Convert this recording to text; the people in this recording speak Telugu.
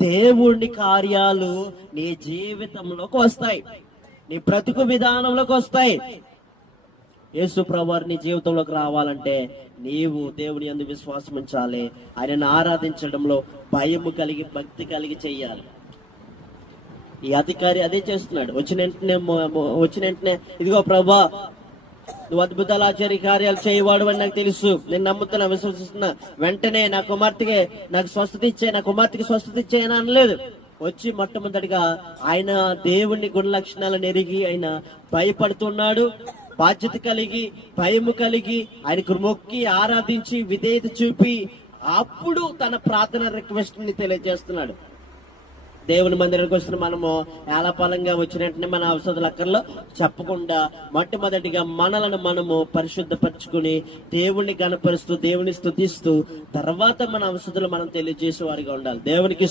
దేవుని కార్యాలు నీ జీవితంలోకి వస్తాయి, నీ బ్రతుకు విధానంలోకి వస్తాయి. యేసు ప్రభువారు నీ జీవితంలోకి రావాలంటే నీవు దేవుని యందు విశ్వాసం ఉంచాలి. ఆయనను ఆరాధించడంలో భయము కలిగి, భక్తి కలిగి చెయ్యాలి. ఈ అధికారి అదే చేస్తున్నాడు. వచ్చిన వెంటనే ఇదిగో ప్రభా, నువ్వు అద్భుతాలు ఆశ్చర్య కార్యాలు చేయవాడు అని నాకు తెలుసు, నేను నమ్ముతున్నా, విశ్వసిస్తున్నా, వెంటనే నా కుమార్తెకి స్వస్థత ఇచ్చే అని అనలేదు. వచ్చి మొట్టమొదటిగా ఆయన దేవుని గుణ లక్షణాలను ఎరిగి ఆయన భయపడుతున్నాడు. బాధ్యత కలిగి, భయము కలిగి, ఆయనకు మొక్కి ఆరాధించి విధేయత చూపి అప్పుడు తన ప్రార్థన రిక్వెస్ట్ ని తెలియజేస్తున్నాడు. దేవుని మందిరానికి వచ్చిన మనము ఏలాపాలంగా వచ్చిన వెంటనే మన అవసరాల అక్కర్లో చెప్పకుండా మొట్టమొదటిగా మనలను మనము పరిశుద్ధపరచుకుని దేవుణ్ణి గణపరుస్తూ, దేవుని స్తుతిస్తూ, తర్వాత మన అవసరాలు మనం తెలియజేసే వారిగా ఉండాలి. దేవునికి